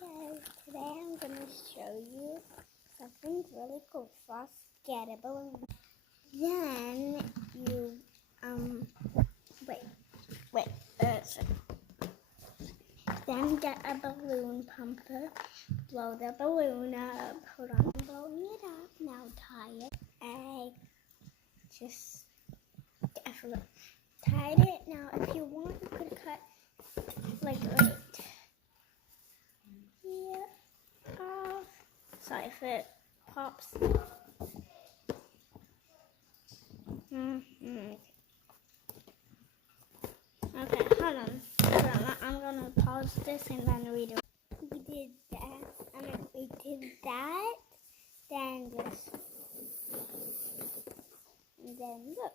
guys, today I'm going to show you something really cool. First, get a balloon. Then you, then get a balloon pumper, blow the balloon up, hold on, I'm blowing it up, now tie it. I just tied it. Now if you want, you could cut like right here off. Sorry if it pops. Okay, hold on. I'm gonna pause this and then read it. We did that. We did that. Then just, and then look.